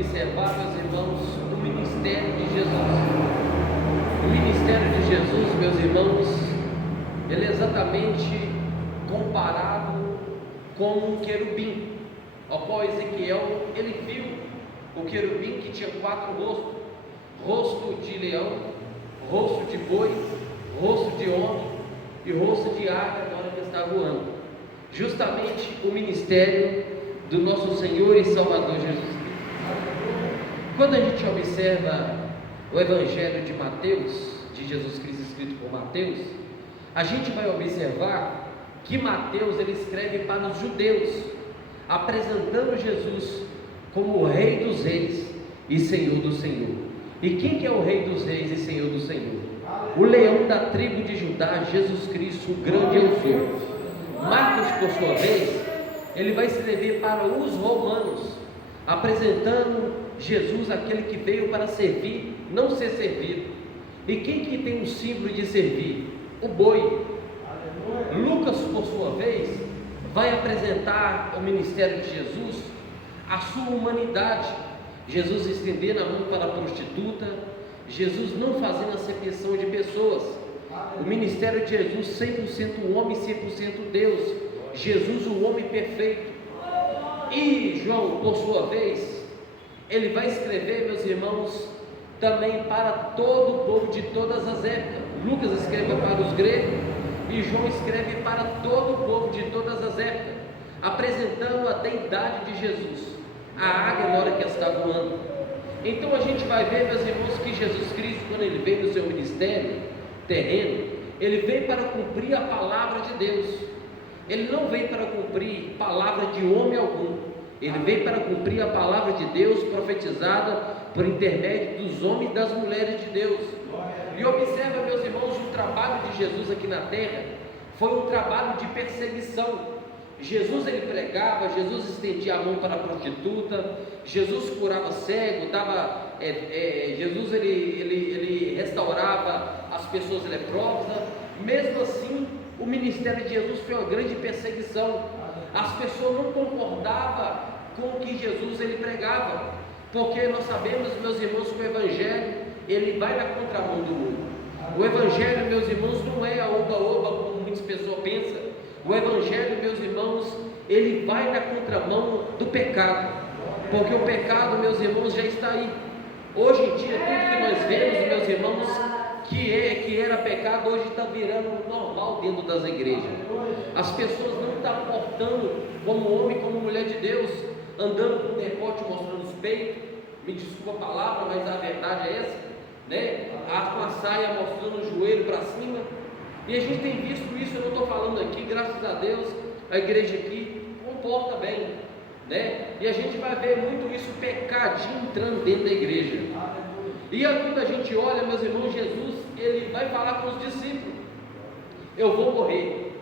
Observar, meus irmãos, o ministério de Jesus. O ministério de Jesus, meus irmãos, ele é exatamente comparado com um querubim, ao qual Ezequiel ele viu o querubim que tinha 4 rostos: rosto de leão, rosto de boi, rosto de homem e rosto de águia na hora que está voando. Justamente o ministério do nosso Senhor e Salvador Jesus Cristo. Quando a gente observa o Evangelho de Mateus, de Jesus Cristo escrito por Mateus, a gente vai observar que Mateus ele escreve para os judeus, apresentando Jesus como o Rei dos Reis e Senhor do Senhor. E quem que é o Rei dos Reis e Senhor do Senhor? O leão da tribo de Judá, Jesus Cristo, o grande eu sou. Marcos, por sua vez, ele vai escrever para os romanos, apresentando Jesus, aquele que veio para servir, não ser servido. E quem que tem o símbolo de servir? O boi. Lucas, por sua vez, vai apresentar o ministério de Jesus, a sua humanidade. Jesus estendendo a mão para a prostituta, Jesus não fazendo acepção de pessoas. O ministério de Jesus 100% homem, 100% Deus. Jesus, o homem perfeito. E João, por sua vez, ele vai escrever, meus irmãos, também para todo o povo de todas as épocas. Lucas escreve para os gregos e João escreve para todo o povo de todas as épocas, apresentando a deidade de Jesus, a águia na hora que ela está voando. Então a gente vai ver, meus irmãos, que Jesus Cristo, quando ele veio no seu ministério terreno, ele veio para cumprir a palavra de Deus. Ele não veio para cumprir palavra de homem algum. Ele veio para cumprir a palavra de Deus profetizada por intermédio dos homens e das mulheres de Deus. E observa, meus irmãos, o trabalho de Jesus aqui na terra foi um trabalho de perseguição. Jesus ele pregava, Jesus estendia a mão para a prostituta, Jesus curava cego, Jesus ele restaurava as pessoas leprosas. Mesmo assim, o ministério de Jesus foi uma grande perseguição. As pessoas não concordavam com o que Jesus ele pregava, porque nós sabemos, meus irmãos, que o Evangelho ele vai na contramão do mundo. O Evangelho, meus irmãos, não é a oba-oba como muitas pessoas pensam. O Evangelho, meus irmãos, ele vai na contramão do pecado, porque o pecado, meus irmãos, já está aí. Hoje em dia, tudo que nós vemos, meus irmãos, que era pecado, hoje está virando normal dentro das igrejas. As pessoas não estão portando como homem, como mulher de Deus, andando com o decote mostrando os peitos, me desculpa a palavra, mas a verdade é essa, né? Com a saia mostrando o joelho para cima. E a gente tem visto isso. Eu não estou falando aqui, graças a Deus, a igreja aqui comporta bem, né? E a gente vai ver muito isso, pecadinho entrando dentro da igreja. E aí, quando a gente olha, meus irmãos, Jesus, ele vai falar com os discípulos: eu vou morrer,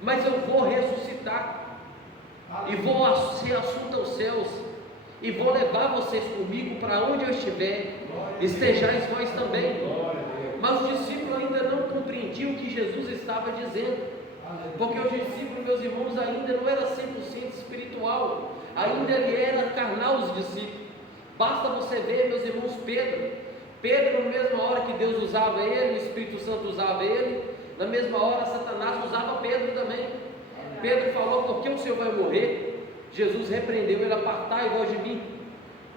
mas eu vou ressuscitar, e vou ser assunto aos céus, e vou levar vocês comigo para onde eu estiver, estejais vós também. Mas os discípulos ainda não compreendiam o que Jesus estava dizendo, porque os discípulos, meus irmãos, ainda não era 100% espiritual, ainda ele era carnal, os discípulos. Basta você ver, meus irmãos, Pedro, na mesma hora que Deus usava ele, o Espírito Santo usava ele, na mesma hora Satanás usava Pedro também. Pedro falou: por que o Senhor vai morrer? Jesus repreendeu ele: apartai-vos de mim,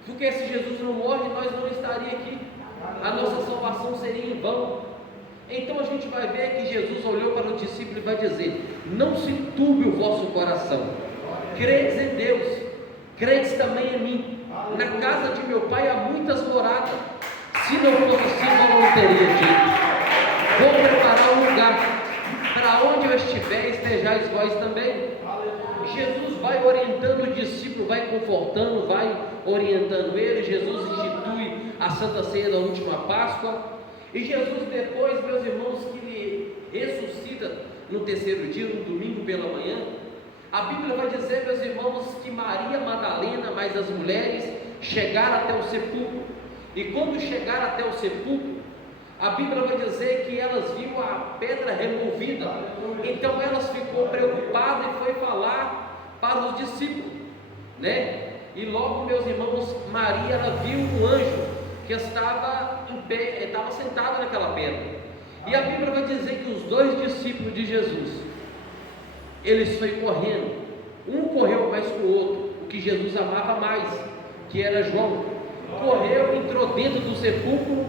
porque se Jesus não morre, nós não estaríamos aqui, a nossa salvação seria em vão. Então a gente vai ver que Jesus olhou para o discípulo e vai dizer: não se turbe o vosso coração, credes em Deus, credes também em mim. Na casa de meu pai há muitas moradas, se não fosse assim eu não teria dito. Vou preparar um lugar, para onde eu estiver estejais vós também. Jesus vai orientando o discípulo, vai confortando, vai orientando ele. Jesus institui a Santa Ceia da última Páscoa, e Jesus depois, meus irmãos, que ele ressuscita no terceiro dia, no domingo pela manhã, a Bíblia vai dizer, meus irmãos, que Maria Madalena, mais as mulheres, chegaram até o sepulcro. E quando chegaram até o sepulcro, a Bíblia vai dizer que elas viram a pedra removida. Então elas ficou preocupadas e foi falar para os discípulos, né? E logo, meus irmãos, Maria, ela viu um anjo que estava em pé, estava sentado naquela pedra. E a Bíblia vai dizer que os dois discípulos de Jesus, eles foram correndo, um correu mais que o outro, o que Jesus amava mais, que era João. Correu, entrou dentro do sepulcro,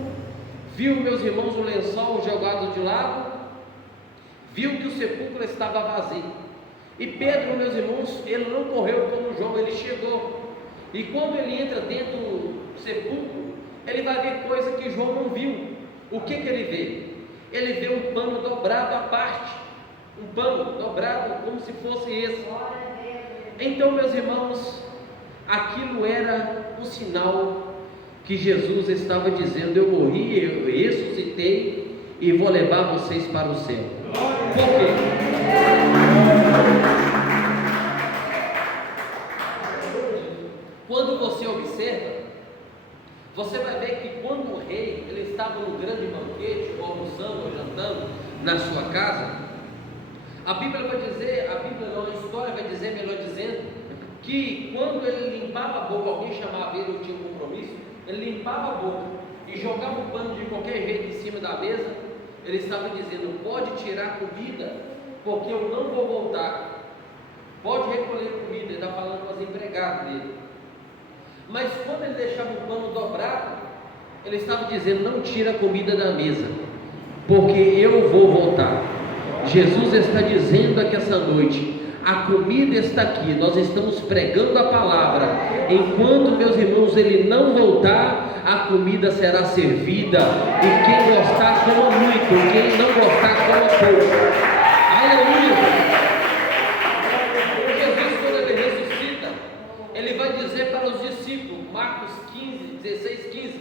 viu, meus irmãos, o lençol jogado de lado, viu que o sepulcro estava vazio. E Pedro, meus irmãos, ele não correu como João, ele chegou. E quando ele entra dentro do sepulcro, ele vai ver coisa que João não viu. O que ele vê? Ele vê um pano dobrado à parte, um pano dobrado como se fosse esse. Então, meus irmãos, aquilo era um sinal que Jesus estava dizendo: eu morri, eu ressuscitei e vou levar vocês para o céu. Por quê? Quando você observa, você vai ver que quando o rei ele estava no grande banquete, ou almoçando, ou jantando na sua casa, a Bíblia vai dizer, a história vai dizer, melhor dizendo, que quando ele limpava a boca, alguém chamava ele, ou tinha um compromisso, ele limpava a boca e jogava o pano de qualquer jeito em cima da mesa, ele estava dizendo: pode tirar a comida, porque eu não vou voltar, pode recolher comida. Ele está falando com as empregadas dele. Mas quando ele deixava o pano dobrado, ele estava dizendo: não tira a comida da mesa, porque eu vou voltar. Jesus está dizendo aqui essa noite: a comida está aqui, nós estamos pregando a palavra. Enquanto, meus irmãos, ele não voltar, a comida será servida, e quem gostar coma muito, quem não gostar coma pouco. Aleluia! Jesus, quando ele ressuscita, ele vai dizer para os discípulos, Marcos 16:15: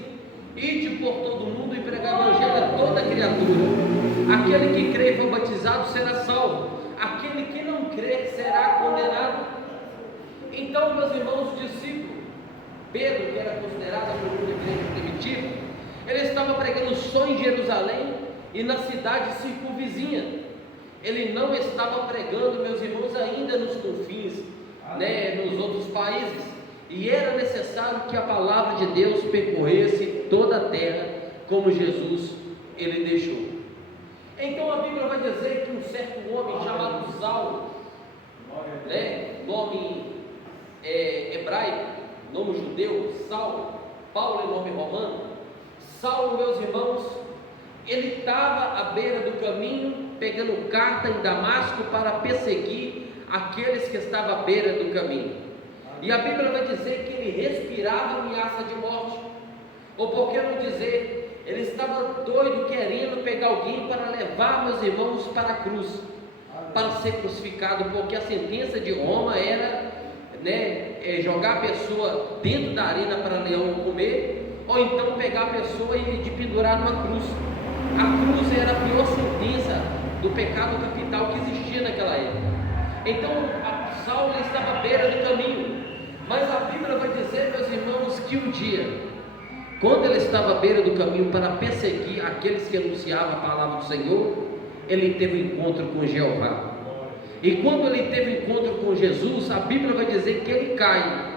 ide por todo mundo e pregar o evangelho a toda criatura. Aquele que crê e for batizado será salvo, aquele que não crer será condenado. Então, meus irmãos, o discípulo Pedro, que era considerado a primeira igreja primitiva, ele estava pregando só em Jerusalém e na cidade circunvizinha. Ele não estava pregando, meus irmãos, ainda nos confins, nos outros países. E era necessário que a palavra de Deus percorresse toda a terra, como Jesus ele deixou. Então a Bíblia vai dizer que um certo homem chamado Saulo, nome hebraico, nome judeu, Saulo, Paulo é nome romano. Saulo, meus irmãos, ele estava à beira do caminho, pegando carta em Damasco para perseguir aqueles que estavam à beira do caminho. E a Bíblia vai dizer que ele respirava ameaça de morte, ou por que não dizer, ele estava doido, querendo pegar alguém para levar, meus irmãos, para a cruz, para ser crucificado, porque a sentença de Roma era jogar a pessoa dentro da arena para leão comer, ou então pegar a pessoa e de pendurar numa cruz. A cruz era a pior sentença do pecado capital que existia naquela época. Então Saulo estava à beira do caminho, mas a Bíblia vai dizer, meus irmãos, que um dia, quando ele estava à beira do caminho para perseguir aqueles que anunciavam a palavra do Senhor, ele teve um encontro com Jeová. E quando ele teve um encontro com Jesus, a Bíblia vai dizer que ele cai.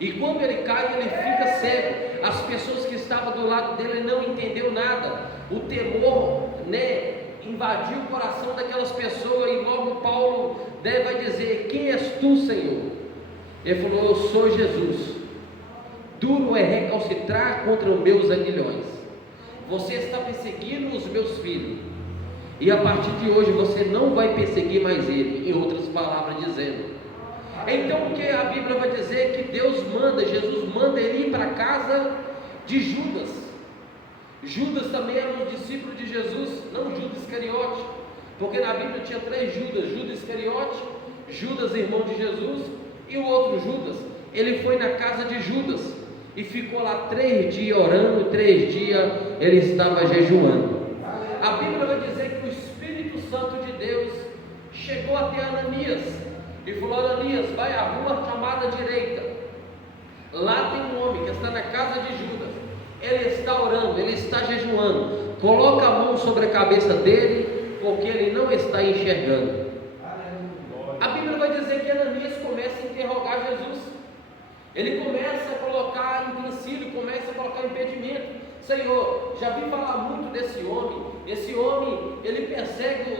E quando ele cai, ele fica cego. As pessoas que estavam do lado dele não entenderam nada. O temor, invadiu o coração daquelas pessoas. E logo Paulo vai dizer: quem és tu, Senhor? Ele falou: eu sou Jesus. Duro é recalcitrar contra os meus aguilhões. Você está perseguindo os meus filhos, e a partir de hoje você não vai perseguir mais ele. Em outras palavras dizendo, então o que a Bíblia vai dizer? Que Deus manda, Jesus manda ele ir para a casa de Judas. Judas também era um discípulo de Jesus, não Judas Iscariote, porque na Bíblia tinha 3 Judas: Judas Iscariote, Judas irmão de Jesus, e o outro Judas. Ele foi na casa de Judas e ficou lá 3 dias orando, 3 dias ele estava jejuando. A Bíblia vai dizer que o Espírito Santo de Deus chegou até Ananias e falou: Ananias, vai à rua chamada direita, lá tem um homem que está na casa de Judas, ele está orando, ele está jejuando, coloca a mão sobre a cabeça dele, porque ele não está enxergando. A Bíblia vai dizer que Ananias começa a interrogar Jesus, Ele começa a colocar empecilho, começa a colocar impedimento. Senhor, já vi falar muito desse homem. Esse homem, ele persegue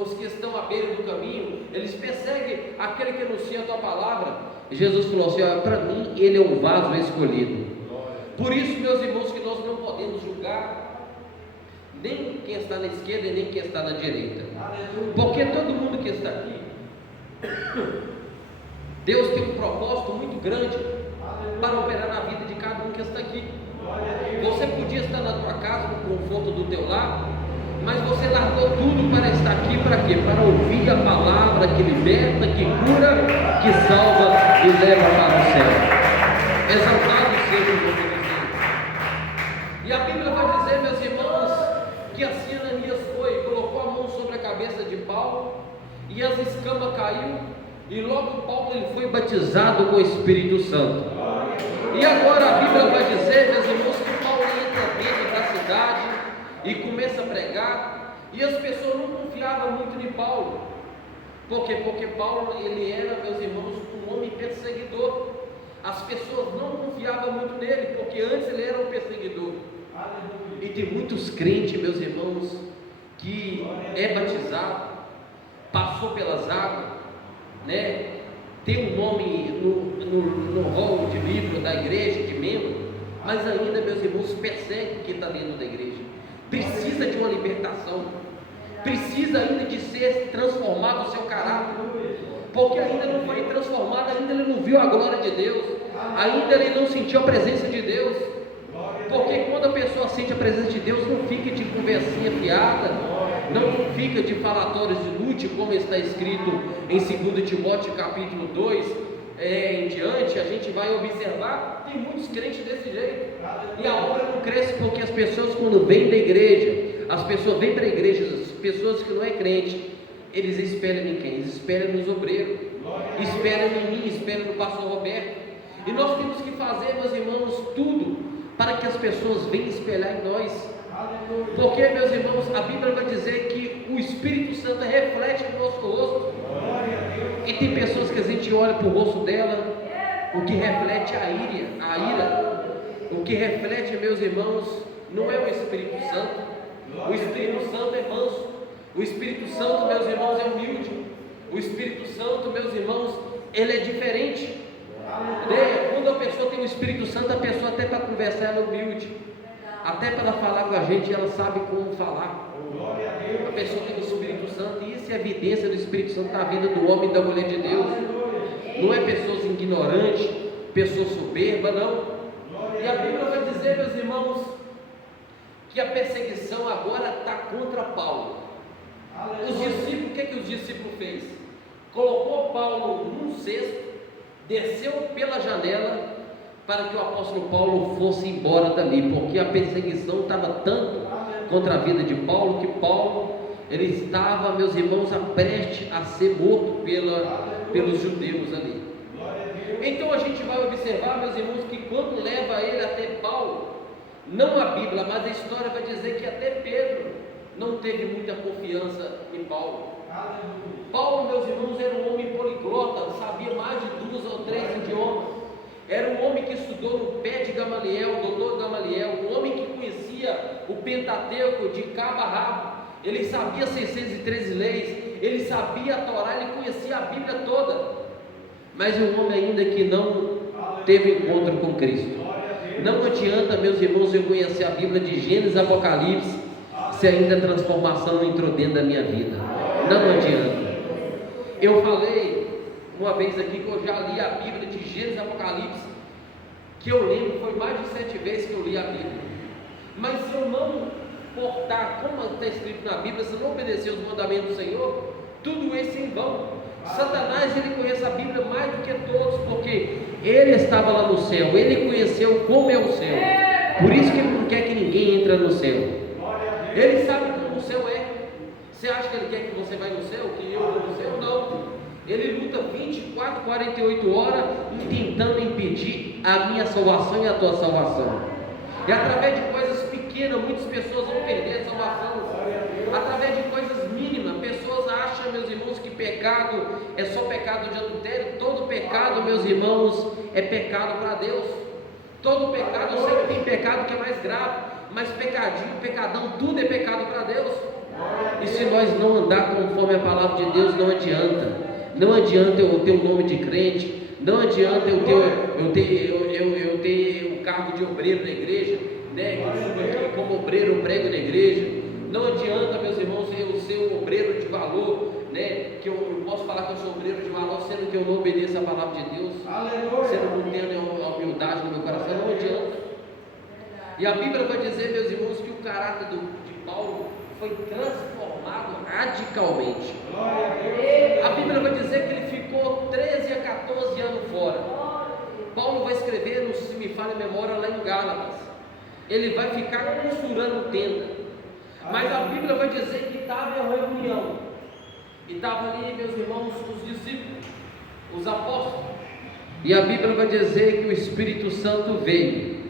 os que estão à beira do caminho, eles perseguem aquele que anuncia a tua palavra. E Jesus falou assim: para mim ele é um vaso escolhido. Por isso, meus irmãos, que nós não podemos julgar nem quem está na esquerda e nem quem está na direita, porque todo mundo que está aqui, Deus tem um propósito muito grande para operar na vida de cada um que está aqui. Você podia estar na tua casa, no conforto do teu lar, mas você largou tudo para estar aqui, para quê? Para ouvir a palavra que liberta, que cura, que salva e leva para o céu. Exaltado seja o nome de Deus. E a Bíblia vai dizer, meus irmãos, que assim Ananias foi, colocou a mão sobre a cabeça de Paulo, e as escamas caiu, e logo Paulo ele foi batizado com o Espírito Santo. E agora a Bíblia vai dizer, meus irmãos, que Paulo entra dentro da cidade e começa a pregar, e as pessoas não confiavam muito em Paulo. Por quê? Porque Paulo ele era, meus irmãos, um homem perseguidor. As pessoas não confiavam muito nele, porque antes ele era um perseguidor. E tem muitos crentes, meus irmãos, que é batizado, passou pelas águas, né? Tem um nome no rol de livro da igreja, de membro, mas ainda, meus irmãos, persegue quem está dentro da igreja. Precisa de uma libertação, precisa ainda de ser transformado o seu caráter, porque ainda não foi transformado, ainda ele não viu a glória de Deus, ainda ele não sentiu a presença de Deus. Porque quando a pessoa sente a presença de Deus, não fica de conversinha fiada, não fica de falatórios inúteis, como está escrito em 2 Timóteo capítulo 2 em diante. A gente vai observar, tem muitos crentes desse jeito, e a obra não cresce porque as pessoas, quando vêm da igreja, as pessoas vêm para a igreja, as pessoas que não é crente, eles esperam em quem? Eles esperam nos obreiros, esperam em mim, esperam no pastor Roberto. E nós temos que fazer, meus irmãos, tudo para que as pessoas venham espelhar em nós. Porque, meus irmãos, a Bíblia vai dizer que o Espírito Santo reflete no nosso rosto. E tem pessoas que a gente olha para o rosto dela, o que reflete a ira. O que reflete, meus irmãos, não é o Espírito Santo. O Espírito Santo é manso. O Espírito Santo, meus irmãos, é humilde. O Espírito Santo, meus irmãos, ele é diferente. Quando a pessoa tem o Espírito Santo, a pessoa até para conversar ela é humilde, até para falar com a gente ela sabe como falar. A pessoa tem o Espírito Santo, e isso é evidência do Espírito Santo na vida do homem e da mulher de Deus. Não é pessoas ignorantes, pessoas soberbas, não. E a Bíblia vai dizer, meus irmãos, que a perseguição agora está contra Paulo. Os discípulos, o que os discípulos fez? Colocou Paulo num cesto, desceu pela janela para que o apóstolo Paulo fosse embora dali, porque a perseguição estava tanto contra a vida de Paulo, que Paulo ele estava, meus irmãos, prestes a ser morto pelos judeus ali. Então a gente vai observar, meus irmãos, que quando leva ele até Paulo, não a Bíblia, mas a história vai dizer que até Pedro não teve muita confiança em Paulo. Paulo, meus irmãos, era um homem poliglota, sabia mais de 2 ou 3 idiomas. Era um homem que estudou no pé de Gamaliel, doutor Gamaliel, um homem que conhecia o Pentateuco de cabo a rabo. Ele sabia 613 leis, ele sabia a Torá, ele conhecia a Bíblia toda. Mas um homem ainda que não teve encontro com Cristo. Não adianta, meus irmãos, eu conhecer a Bíblia de Gênesis e Apocalipse, se ainda a transformação não entrou dentro da minha vida. Não adianta. Eu falei uma vez aqui que eu já li a Bíblia de Gênesis e Apocalipse, que eu lembro, foi mais de 7 vezes que eu li a Bíblia. Mas se eu não portar como está escrito na Bíblia, se eu não obedecer os mandamentos do Senhor, tudo isso é em vão. Satanás, ele conhece a Bíblia mais do que todos, porque ele estava lá no céu, ele conheceu como é o céu. Por isso que ele não quer que ninguém entre no céu. Ele sabe como o céu é. Você acha que ele quer que você vá no céu, que eu vou no céu? Não. Ele luta 24, 48 horas tentando impedir a minha salvação e a tua salvação. E através de coisas pequenas, muitas pessoas vão perder a salvação. Através de coisas mínimas, pessoas acham, meus irmãos, que pecar pecado é só pecado de adultério. Todo pecado, meus irmãos, é pecado para Deus. Todo pecado, eu sei que tem pecado que é mais grave, mas pecadinho, pecadão, tudo é pecado para Deus. E se nós não andar conforme a palavra de Deus, não adianta. Não adianta eu ter o nome de crente, não adianta eu ter o cargo de obreiro na igreja, né? Como obreiro eu prego na igreja. Não adianta, meus irmãos, eu ser um obreiro de valor, né? Que eu posso falar que eu sou obreiro de valor, sendo que eu não obedeço a palavra de Deus, sendo que não tenho a humildade no meu coração, não adianta. E a Bíblia vai dizer, meus irmãos, que o caráter de Paulo foi transformado radicalmente. A Bíblia vai dizer que ele ficou 13 a 14 anos fora. Paulo vai escrever, não se me falha a memória, lá em Gálatas. Ele vai ficar costurando tenda. Mas a Bíblia vai dizer que estava em reunião. E estava ali, meus irmãos, os discípulos, os apóstolos. E a Bíblia vai dizer que o Espírito Santo veio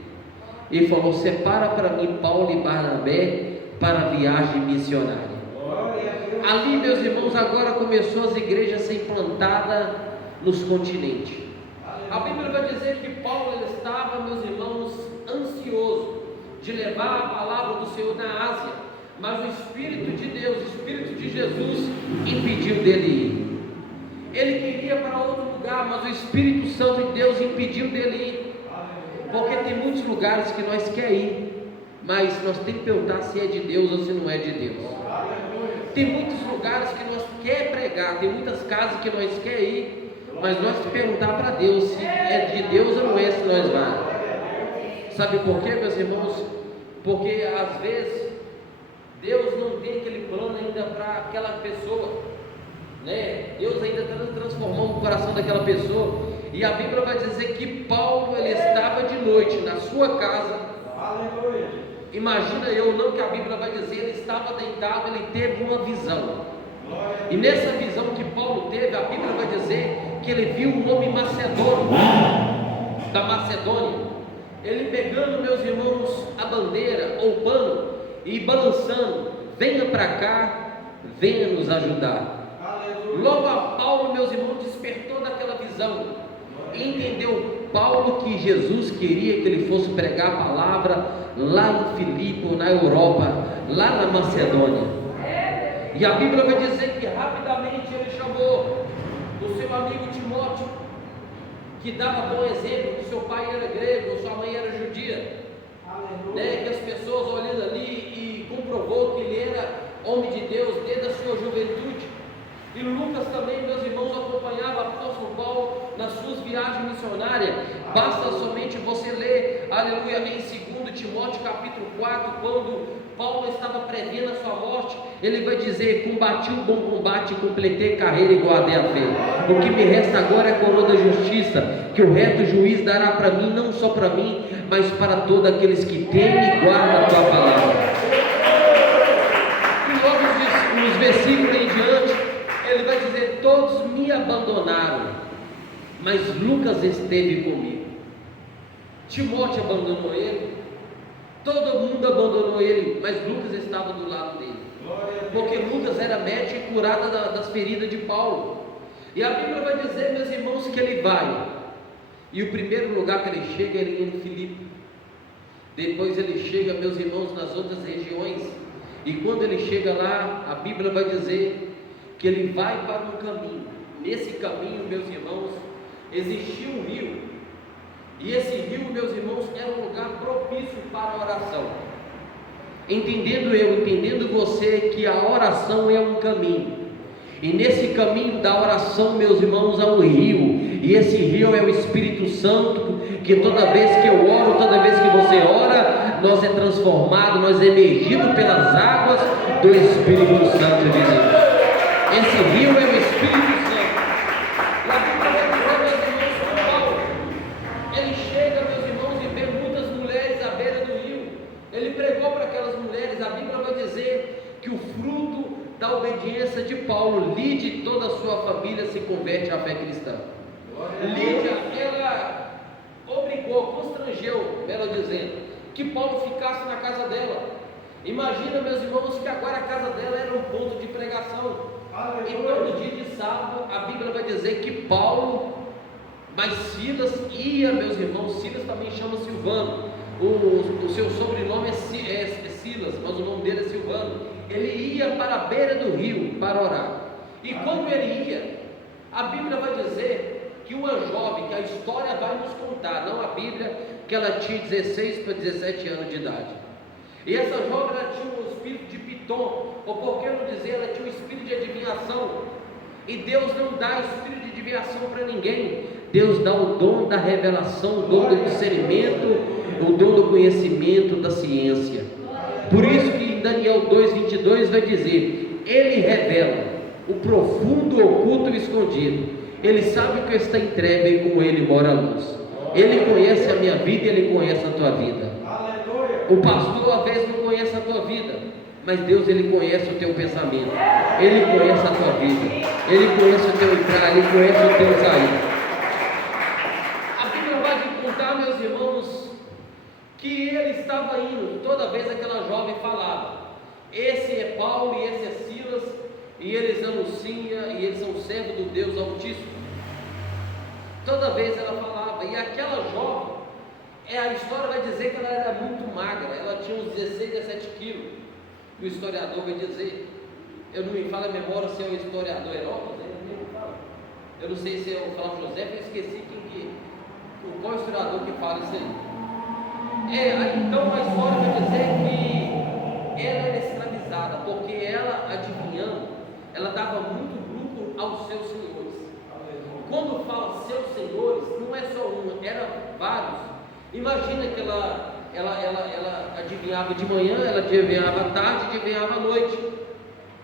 e falou: separa para mim Paulo e Barnabé para a viagem missionária. Ali, meus irmãos, agora começou as igrejas a ser implantadas nos continentes. A Bíblia vai dizer que Paulo ele estava, meus irmãos, ansioso de levar a palavra do Senhor na Ásia, mas o Espírito de Deus, o Espírito de Jesus impediu dele ir. Ele queria para outro lugar, mas o Espírito Santo de Deus impediu dele ir. Porque tem muitos lugares que nós queremos ir, mas nós temos que perguntar se é de Deus ou se não é de Deus. Tem muitos lugares que nós queremos pregar, tem muitas casas que nós queremos ir, mas nós temos que perguntar para Deus se é de Deus ou não é, se nós vamos. Sabe por quê, meus irmãos? Porque às vezes Deus não tem aquele plano ainda para aquela pessoa, né? Deus ainda está transformando o coração daquela pessoa. E a Bíblia vai dizer que Paulo ele estava de noite na sua casa. Aleluia. Imagina eu, não, que a Bíblia vai dizer, ele estava deitado, ele teve uma visão. E nessa visão que Paulo teve, a Bíblia vai dizer que ele viu o nome Macedônio, da Macedônia. Ele pegando, meus irmãos, a bandeira ou o pano e balançando: venha para cá, venha nos ajudar. Aleluia. Logo a Paulo, meus irmãos, despertou daquela visão e entendeu Paulo que Jesus queria que ele fosse pregar a palavra lá em Filipe, na Europa, lá na Macedônia. E a Bíblia vai dizer que rapidamente ele chamou o seu amigo Timóteo, que dava bom exemplo, que seu pai era grego, sua mãe era judia, né? Que as pessoas olhando ali e comprovou que ele era homem de Deus desde a sua juventude. E Lucas também, meus irmãos, acompanhava o apóstolo Paulo nas suas viagens missionárias. Basta somente você ler, aleluia, em 2 Timóteo capítulo 4, quando Paulo estava prevendo a sua morte, ele vai dizer: combati o bom combate, completei a carreira e guardei a fé. O que me resta agora é a coroa da justiça, que o reto juiz dará para mim, não só para mim, mas para todos aqueles que temem e guardam a tua palavra. E logo nos versículos em diante, ele vai dizer: todos me abandonaram, mas Lucas esteve comigo. Timóteo abandonou ele, todo mundo abandonou ele, mas Lucas estava do lado dele, porque Lucas era médico e curado das feridas de Paulo. E a Bíblia vai dizer, meus irmãos, que ele vai, e o primeiro lugar que ele chega é em Filipe. Depois ele chega, meus irmãos, nas outras regiões, e quando ele chega lá, a Bíblia vai dizer que ele vai para um caminho. Nesse caminho, meus irmãos, existia um rio, e esse rio, meus irmãos, era um lugar propício para a oração. Entendendo você que a oração é um caminho, e nesse caminho da oração, meus irmãos, há um rio, e esse rio é o Espírito Santo, que toda vez que eu oro, toda vez que você ora, nós é transformado, nós é emergido pelas águas do Espírito Santo de Deus. Esse rio é o Espírito Santo. E a Bíblia vai dizer, meus irmãos, que Paulo, ele chega, meus irmãos, e vê muitas mulheres à beira do rio. Ele pregou para aquelas mulheres. A Bíblia vai dizer que o fruto da obediência de Paulo, Lídia e toda a sua família se converte à fé cristã. Lídia, ela obrigou, constrangeu, melhor dizendo, que Paulo ficasse na casa dela. Imagina, meus irmãos, que agora a casa dela era um ponto de pregação. Então no dia de sábado a Bíblia vai dizer que Paulo, mas Silas ia, meus irmãos, Silas também chama Silvano, o seu sobrenome é Silas, mas o nome dele é Silvano. Ele ia para a beira do rio para orar. E quando ele ia, a Bíblia vai dizer que uma jovem, que a história vai nos contar, não a Bíblia, que ela tinha 16 para 17 anos de idade. E essa jovem, ela tinha um espírito de Pitom, ou por que não dizer, ela tinha um espírito de adivinhação. E Deus não dá espírito de adivinhação para ninguém. Deus dá o dom da revelação, o dom do discernimento, o dom do conhecimento, da ciência. Por isso que em Daniel 2:22 vai dizer: Ele revela o profundo, oculto e escondido. Ele sabe que está em treva e com Ele mora a luz. Ele conhece a minha vida e Ele conhece a tua vida. O pastor às vezes não conhece a tua vida, mas Deus, Ele conhece o teu pensamento, Ele conhece a tua vida, Ele conhece o teu entrar, Ele conhece o teu sair. A Bíblia vai contar, meus irmãos, que ele estava indo, toda vez aquela jovem falava: esse é Paulo e esse é Silas, e eles anunciam, e eles são servos do Deus Altíssimo. Toda vez ela falava, e aquela jovem, a história vai dizer que ela era muito magra, ela tinha uns 16, 17 quilos. O historiador vai dizer, eu não me falo a memória se é o historiador Heródoto, eu não sei se é o Flávio José, eu esqueci qual historiador que fala isso aí. Então a história vai dizer que ela era escravizada, porque ela, adivinhando, ela dava muito lucro aos seus senhores. Quando fala seus senhores, não é só um, eram vários. Imagina que ela adivinhava de manhã, ela adivinhava à tarde, adivinhava à noite.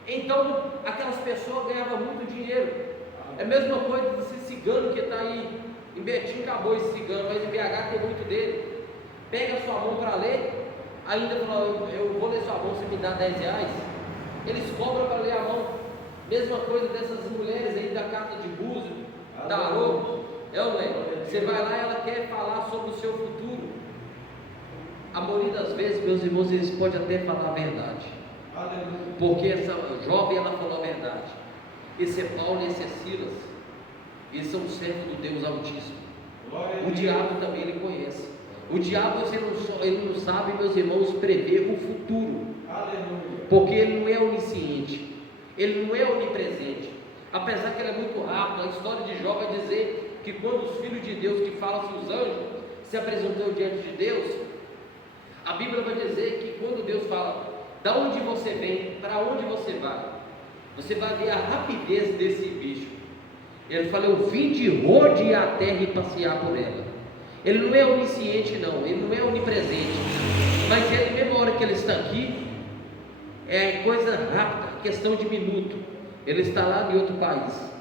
Então aquelas pessoas ganhavam muito dinheiro. É a mesma coisa desse cigano que está aí em Betim. Acabou esse cigano, mas em BH tem muito dele. Pega sua mão para ler, ainda fala: eu vou ler sua mão, você me dá 10 reais. Eles cobram para ler a mão. Mesma coisa dessas mulheres aí da carta de Búzios, da Aroco. Você vai lá e ela quer falar sobre o seu futuro. A maioria das vezes, meus irmãos, eles podem até falar a verdade, porque essa jovem, ela falou a verdade. Esse é Paulo e esse é Silas, eles são servos do Deus Altíssimo. O diabo também ele conhece. O diabo, ele não sabe, meus irmãos, prever o futuro, porque ele não é onisciente, ele não é onipresente. Apesar que ele é muito rápido, a história de Jó vai dizer que quando os filhos de Deus, que falam-se os anjos, se apresentou diante de Deus, a Bíblia vai dizer que quando Deus fala: da onde você vem, para onde você vai ver a rapidez desse bicho. Ele fala: eu vim de rodear a terra e passear por ela. Ele não é onisciente não, ele não é onipresente, mas ele, mesmo a hora que ele está aqui, é coisa rápida, questão de minuto, ele está lá em outro país.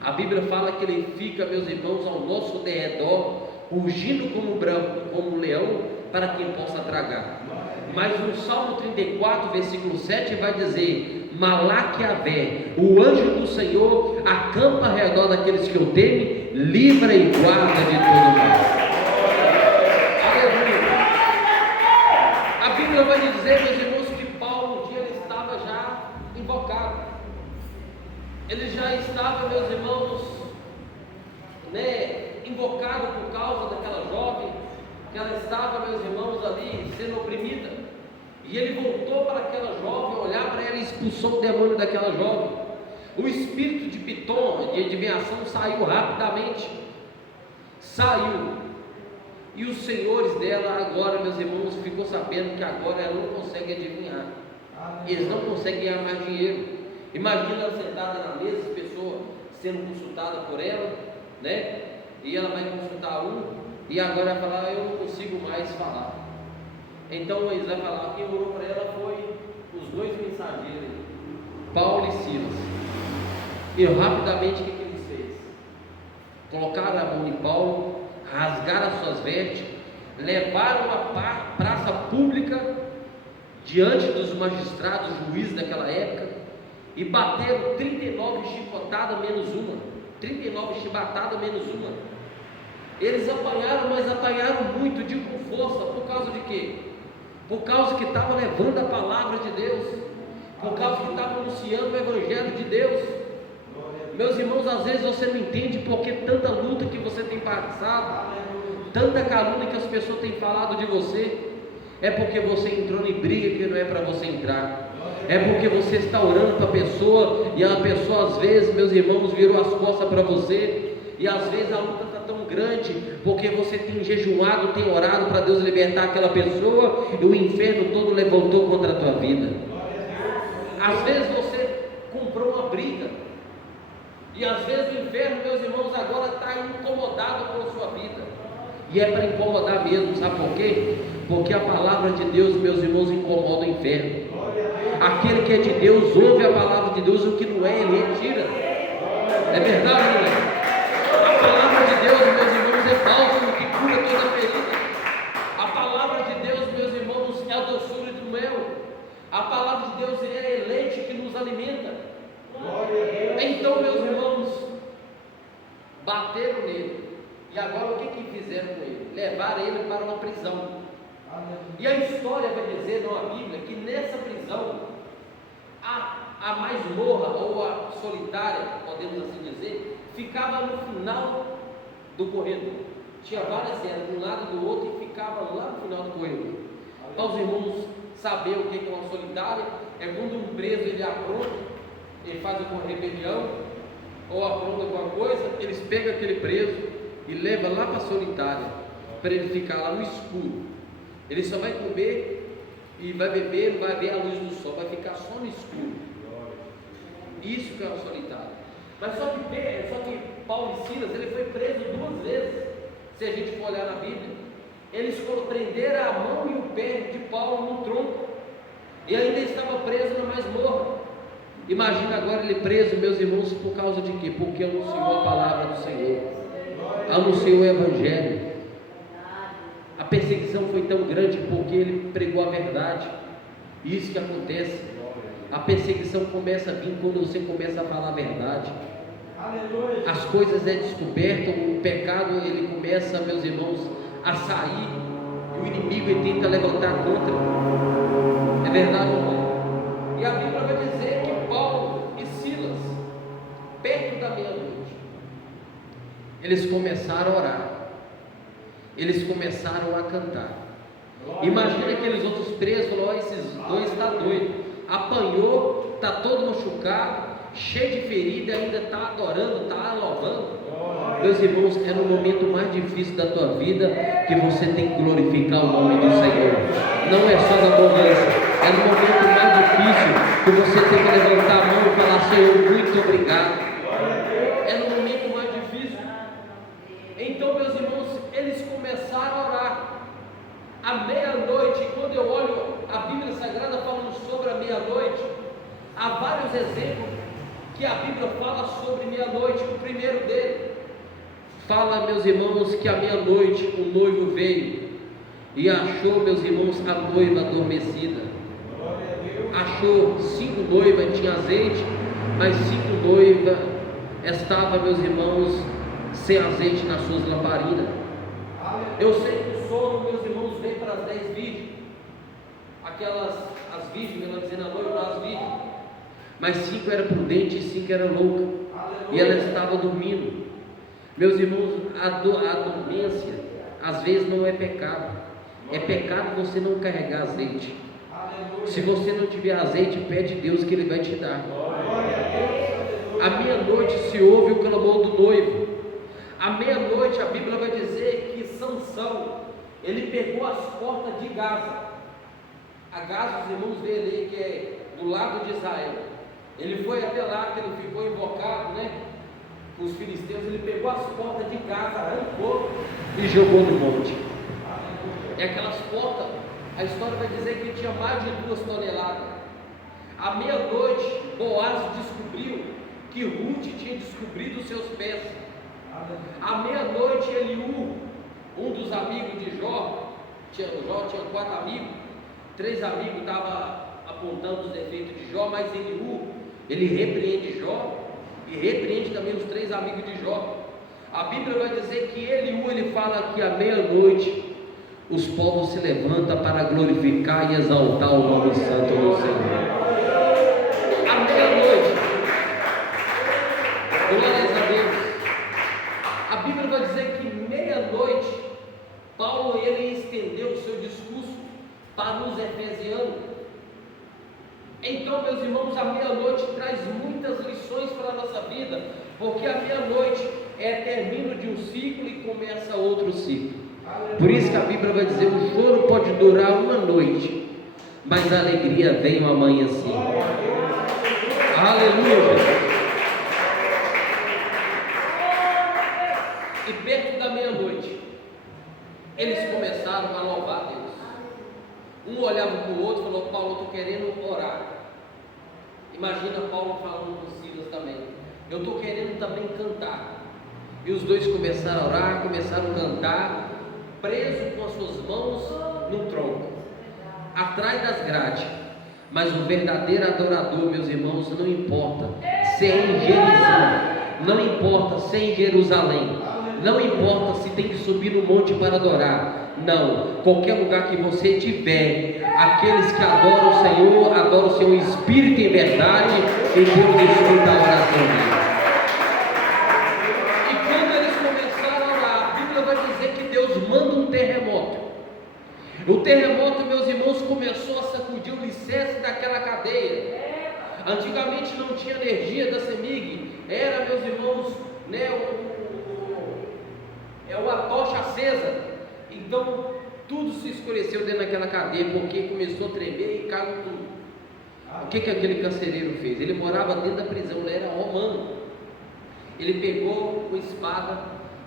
A Bíblia fala que ele fica, meus irmãos, ao nosso derredor, rugindo como um leão, para quem possa tragar. Mas no Salmo 34, versículo 7 vai dizer: Malaquiavé, o anjo do Senhor acampa ao redor daqueles que o temem, livra e guarda de todo mal. Aleluia. A Bíblia vai dizer, meus irmãos, que Paulo, um dia ele estava já invocado. Ele já estava, meus irmãos, invocado por causa daquela jovem, que ela estava, meus irmãos, ali sendo oprimida. E ele voltou para aquela jovem, olhar para ela e expulsou o demônio daquela jovem. O espírito de Pitom, de adivinhação, saiu rapidamente. Saiu. E os senhores dela agora, meus irmãos, ficou sabendo que agora ela não consegue adivinhar. Eles não conseguem ganhar mais dinheiro. Imagina ela sentada na mesa, as pessoas sendo consultadas por ela, né? E ela vai consultar um, e agora vai falar: eu não consigo mais falar. Então eles vão falar: quem orou para ela foi os dois mensageiros, Paulo e Silas. E rapidamente o que eles fez? Colocaram a mão em Paulo, rasgaram as suas vestes, levaram a praça pública diante dos magistrados, juízes daquela época, e bateram 39 chicotadas menos uma. 39 chibatadas menos uma. Eles apanharam, mas apanharam muito, de com força. Por causa de quê? Por causa que estava levando a palavra de Deus. por causa que estava anunciando o Evangelho de Deus. Meus irmãos, às vezes você não entende porque tanta luta que você tem passado, tanta calúnia que as pessoas têm falado de você. É porque você entrou em briga que não é para você entrar. É porque você está orando para a pessoa e a pessoa às vezes, meus irmãos, virou as costas para você. E às vezes a luta está tão grande porque você tem jejuado, tem orado para Deus libertar aquela pessoa e o inferno todo levantou contra a tua vida. Às vezes você comprou uma briga e às vezes o inferno, meus irmãos, agora está incomodado com a sua vida. E é para incomodar mesmo, sabe por quê? Porque a palavra de Deus, meus irmãos, incomoda o inferno. Aquele que é de Deus ouve a palavra de Deus, o que não é, ele retira. É verdade, não é? A palavra de Deus, meus irmãos, é bálsamo que cura toda ferida. A palavra de Deus, meus irmãos, é a doçura do mel. A palavra de Deus é leite que nos alimenta. Então, meus irmãos, bateram nele. E agora o que fizeram com ele? Levaram ele para uma prisão. E a história vai dizer na Bíblia que nessa prisão, a masmorra ou a solitária, podemos assim dizer, ficava no final do corredor. Tinha várias cenas, de um lado e do outro, e ficava lá no final do corredor. Para os irmãos saber o que é uma solitária, é quando um preso ele apronta, ele faz uma rebelião, ou apronta alguma coisa, eles pegam aquele preso e levam lá para a solitária, para ele ficar lá no escuro. Ele só vai comer e vai beber, não vai ver a luz do sol, vai ficar só no escuro. Isso que é uma solitária. Mas só que Paulo e Silas, ele foi preso 2 vezes. Se a gente for olhar na Bíblia, eles prenderam a mão e o pé de Paulo no tronco, e ainda estava preso na masmorra. Imagina agora ele preso, meus irmãos, por causa de quê? Porque anunciou a palavra do Senhor, anunciou o Evangelho. A perseguição foi tão grande porque ele pregou a verdade. Isso que acontece. A perseguição começa a vir quando você começa a falar a verdade. As coisas é descoberto, o pecado ele começa, meus irmãos, a sair, e o inimigo ele tenta levantar contra. É verdade ou não é? E a Bíblia vai dizer que Paulo e Silas, perto da meia-noite, eles começaram a orar. Eles começaram a cantar. Imagina aqueles outros presos, falaram: esses dois estão doidos, apanhou, está todo machucado, cheio de ferida, ainda está adorando, está louvando. Meus irmãos, é no momento mais difícil da tua vida que você tem que glorificar o nome do Senhor. Não é só na doença, é no momento mais difícil que você tem que levantar a mão e falar: Senhor, muito obrigado. É no momento mais difícil. Então, meus irmãos, eles começaram a orar. À meia-noite, quando eu olho a Bíblia Sagrada falando sobre a meia-noite, há vários exemplos que a Bíblia fala sobre meia-noite. O primeiro dele fala, meus irmãos, que à meia-noite o noivo veio e achou, meus irmãos, a noiva adormecida. Achou 5 noivas, tinha azeite, mas 5 noivas estavam, meus irmãos, sem azeite nas suas lamparinas. Eu sei que o sono, meus irmãos, vem para as 10 virgens, as virgens, melhor dizendo, a noiva das virgens, mas 5 eram prudentes e 5 eram loucas, e ela estava dormindo. Meus irmãos, a dormência às vezes não é pecado. É pecado você não carregar azeite. Se você não tiver azeite, pede a Deus que Ele vai te dar. À meia-noite se ouve o clamor do noivo. À meia-noite a Bíblia vai dizer que Sansão, ele pegou as portas de Gaza. A Gaza, os irmãos veem ali, que é do lado de Israel. Ele foi até lá, que ele ficou invocado, né, com os filisteus. Ele pegou as portas de Gaza, arrancou e jogou no monte. E aquelas portas, a história vai dizer que tinha mais de 2 toneladas. À meia-noite, Boaz descobriu que Ruth tinha descobrido os seus pés. À meia-noite, Eliú, um dos amigos de Jó tinha 4 amigos, 3 amigos estavam apontando os defeitos de Jó, mas Eliú, ele repreende Jó e repreende também os 3 amigos de Jó. A Bíblia vai dizer que Eliú, ele fala que à meia-noite os povos se levantam para glorificar e exaltar o nome santo do Senhor. para os efesianos. Então, meus irmãos, a meia-noite traz muitas lições para a nossa vida, porque a meia-noite é término de um ciclo e começa outro ciclo. Por isso que a Bíblia vai dizer: o choro pode durar uma noite, mas a alegria vem no amanhecer. Aleluia, Jesus. E perto da meia-noite, eles começaram a louvar a Deus. Um olhava para o outro e falou: Paulo, eu estou querendo orar. Imagina Paulo falando com Silas também: eu estou querendo também cantar. E os dois começaram a orar, começaram a cantar, preso com as suas mãos num tronco, atrás das grades. Mas o verdadeiro adorador, meus irmãos, não importa se é em Jericó, não importa se é em Jerusalém, não importa se tem que subir no monte para adorar. Não, qualquer lugar que você estiver, aqueles que adoram o Senhor em espírito e em verdade, e Deus escuta a oração deles. E quando eles começaram a orar, a Bíblia vai dizer que Deus manda um terremoto. O terremoto, meus irmãos, começou a sacudir o alicerce daquela cadeia. Antigamente não tinha energia da CEMIG, era, meus irmãos, uma tocha acesa. Então tudo se escureceu dentro daquela cadeia, porque começou a tremer e caiu tudo. O que aquele carcereiro fez? Ele morava dentro da prisão, ele era romano. Ele pegou uma espada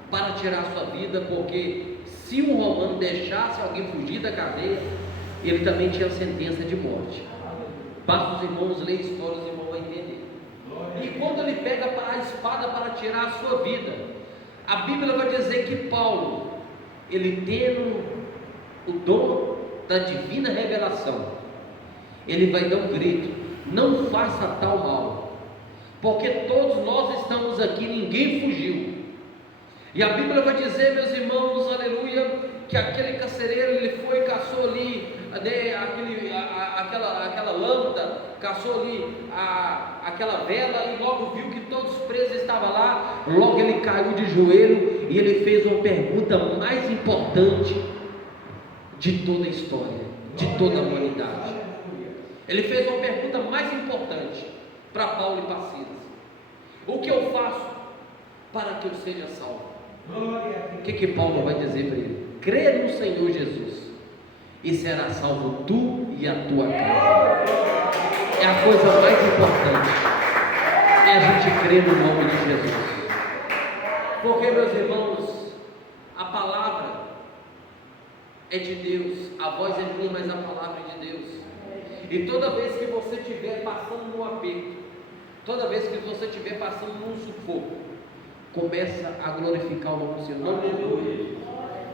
para tirar sua vida, porque se um romano deixasse alguém fugir da cadeia, ele também tinha sentença de morte. Basta os irmãos ler histórias, os irmãos vão entender. E quando ele pega a espada para tirar a sua vida, a Bíblia vai dizer que Paulo, ele tendo o dom da divina revelação, ele vai dar um grito: não faça tal mal, porque todos nós estamos aqui, ninguém fugiu. E a Bíblia vai dizer, meus irmãos, aleluia, que aquele carcereiro, ele foi e caçou ali aquela lâmpada, caçou ali aquela vela, e logo viu que todos os presos estavam lá. Logo ele caiu de joelho e ele fez uma pergunta mais importante de toda a história, de toda a humanidade. Ele fez uma pergunta mais importante para Paulo e para Silas: o que eu faço para que eu seja salvo? O que Paulo vai dizer para ele? Crê no Senhor Jesus e será salvo tu e a tua casa. É a coisa mais importante, é a gente crer no nome de Jesus. Porque, meus irmãos, a palavra é de Deus, a voz é minha, mas a palavra é de Deus. E toda vez que você estiver passando num aperto, toda vez que você estiver passando num sufoco, começa a glorificar o nome do Senhor. Não murmure,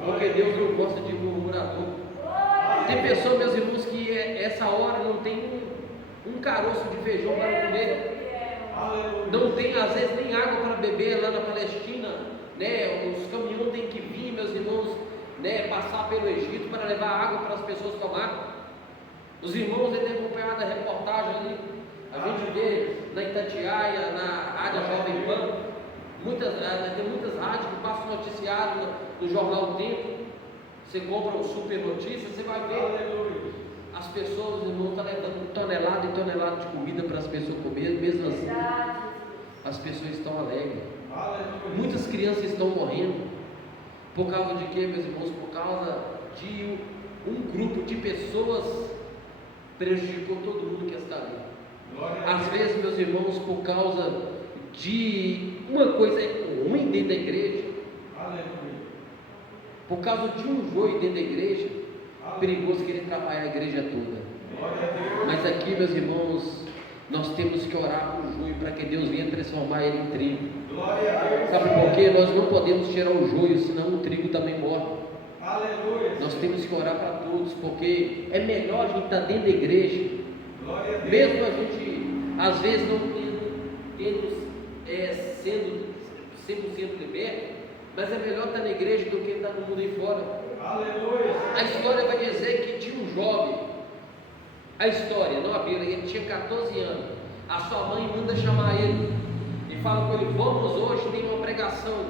porque Deus não gosta de murmurador. Tem pessoas, meus irmãos, que essa hora não tem um caroço de feijão para comer, não tem às vezes nem água para beber lá na Palestina, né? Os caminhões têm que vir, meus irmãos, né, passar pelo Egito para levar água para as pessoas tomar. Os irmãos têm acompanhado a reportagem ali, a gente vê na Itatiaia, na Rádio Jovem Pan, tem muitas rádios que passam noticiário no jornal O Tempo. Você compra o Super Notícias, você vai ver as pessoas, os irmãos estão levando tonelada e tonelada de comida para as pessoas comerem, mesmo assim as pessoas estão alegres. Muitas crianças estão morrendo. Por causa de quê, meus irmãos? Por causa de um grupo de pessoas prejudicou todo mundo que está ali. Às vezes, meus irmãos, por causa de uma coisa ruim dentro da igreja, por causa de um joio dentro da igreja, perigoso querer trabalhar a igreja toda. Mas aqui, meus irmãos, nós temos que orar por joio para que Deus venha transformar ele em trigo. Sabe por quê? Nós não podemos tirar o joio, senão o trigo também morre. Nós temos que orar para todos, porque é melhor a gente estar dentro da igreja, mesmo a gente às vezes não sendo 100% liberto, mas é melhor estar na igreja do que estar no mundo aí fora. A história vai dizer que tinha um jovem, a história, não a Bíblia, ele tinha 14 anos, a sua mãe manda chamar ele e fala com ele: vamos, hoje tem uma pregação,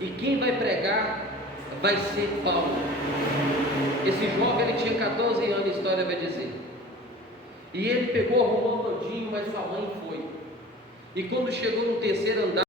e quem vai pregar vai ser Paulo. Esse jovem, ele tinha 14 anos, a história vai dizer. E ele pegou, arrumou todinho, mas sua mãe foi. E quando chegou no terceiro andar,